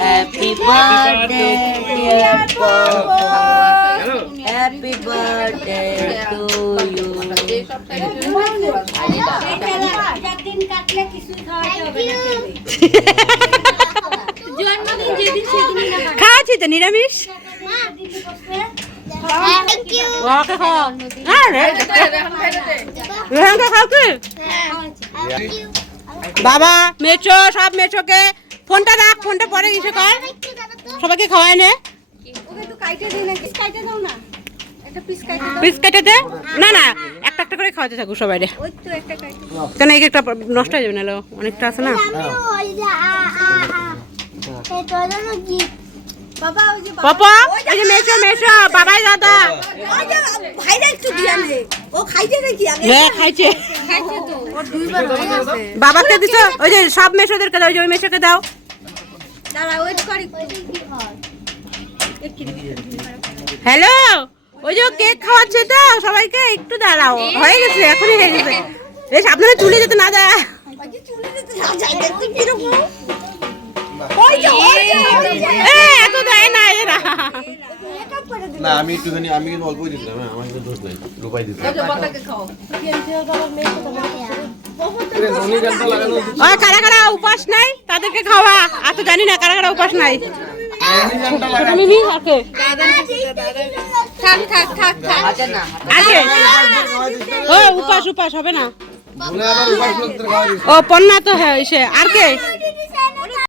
Happy birthday dear Papa. Happy birthday to you. খাওয়াচ্ছি তো নিরামিষ বাবা মেচো সব মেচোকে ফোনটা রাখ ফোনটা পরে ইসে কর। সবাইকে খাওয়াই নে। পিস কেটে দে। না না একটা একটা করে খাওয়াতে থাকো সবাই কেন এক একটা নষ্ট হয়ে যাবে না অনেকটা আছে না? পাপা এই যে মেচো মেচো বাবাই দাদা। বাবাকে দিছ ওই যে সব মেশোদেরকে দাও ওই যে ওই মেশোকে দাও। হ্যালো? ওই যে কেক খাওয়াচ্ছে তো সবাইকে একটু দাঁড়াও। হয়ে গেছে এখনই হয়ে গেছে। বেশ আপনারা চলে যেতে না দা এ, এত দেয় না এরা। না আমি একটুখানি আমি কিন্তু অল্পই দিতাম হ্যাঁ আমার কিন্তু দোষ নাই রূপাই দিতাম। ওই কারা কারা উপাস নাই? তাদেরকে খাওয়া। আর তো জানি না কারা কারা উপাস নাই। আগে ও উপাস উপাস হবে না। আবার উপাস খাওয়া দিস ও পন্না তো হ্যাঁ আর কে হ্যাঁ তাহলে যা দেখতে হ্যাঁ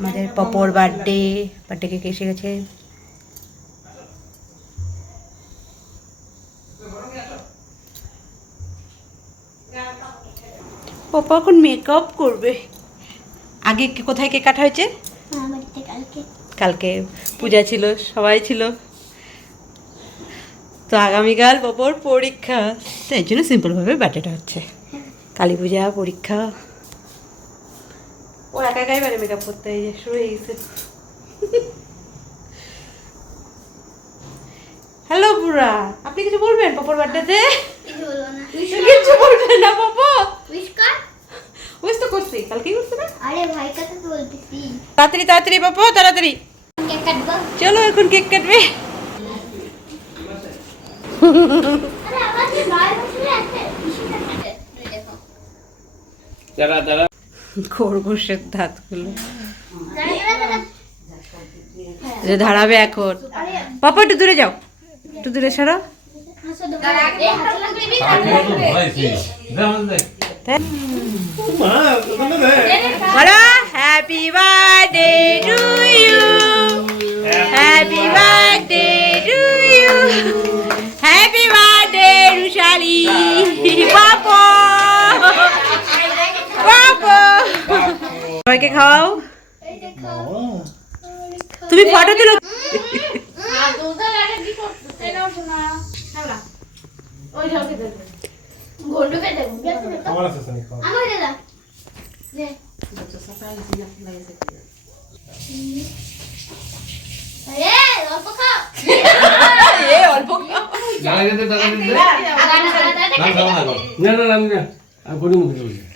আমাদের পপর বার্থডে বার্থডে কেক এসে গেছে। পপা এখন মেকআপ করবে। আগে কি- কোথায় কেক কাটা হয়েছে? কালকে। পূজা ছিল সবাই ছিল। তো আগামীকাল পপর পরীক্ষা তাই জন্য সিম্পলভাবে বার্থডেটা হচ্ছে। কালী পূজা পরীক্ষা। একা একাই মেকআপ করতে এই যে শুরু হয়ে গেছে। হ্যালো বুড়া আপনি কিছু বলবেন পপর বার্থডেতে কিছু বলবেন না পপো? উইস তো করছি। না? আরে ভাই কথা তো বলতেছি। তাড়াতাড়ি তাড়াতাড়ি পপো তাড়াতাড়ি। কেক কাটবো? চলো এখন কেক কাটবে। আরে আছে দেখো। খরগোশের দাঁতগুলো দাঁড়া যে দাঁড়াবে এখন। পাপা একটু দূরে যাও। একটু দূরে সরো। Happy birthday to you happy birthday to you happy birthday Rushali খাওয়াও তুমি ফটো তুলো ঘন্টুকে দেবো আমার দাদা নে এ অল্প খাও জানা যেতে টাকা দিতে দাঁড়া দাঁড়া দাঁড়া না খাওয়া না করো না না আমি না আমি কোন মুখে বলছি হচ্ছে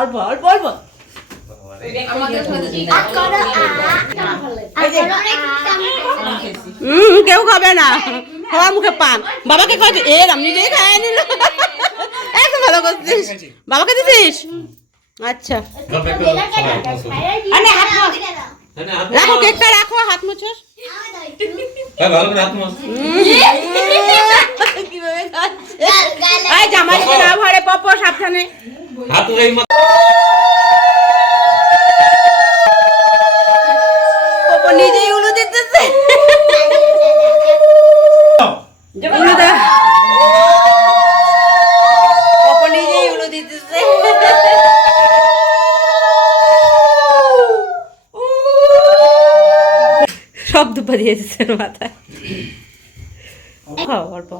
অল্প অল্প অল্প। হুম কেউ খাবে না। খাওয়া মুখে পান। বাবাকে খাওয়াবি। এ রাম নিজেই খায় নিল একদম ভালো করছিস। বাবাকে দিছিস? আচ্ছা। রাখো। কেকটা রাখো হাত মুছো ভালো হাত খাচ্ছে এই জামাই যেন না ভরে পপ সাবধানে। নিজেই উলু দিতেছে। উলু নিজেই উলু দিতেছে। সব দুপা দিয়েছে মাথায়। খাও অল্প।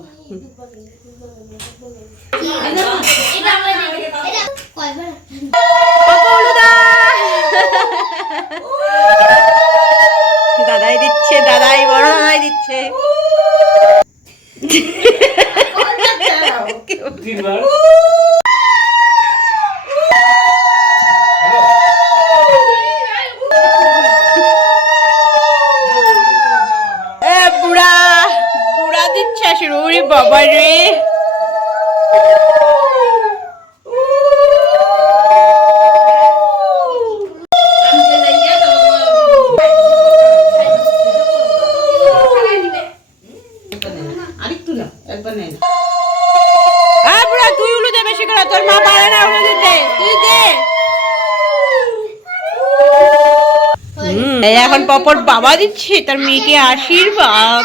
তিনবার। এ বুড়া বুড়া দিচ্ছে আসলে বাবা রে। উলু দে তোর মা পারে না তুই দে এখন পপর বাবা দিচ্ছে তার মেয়েকে আশীর্বাদ।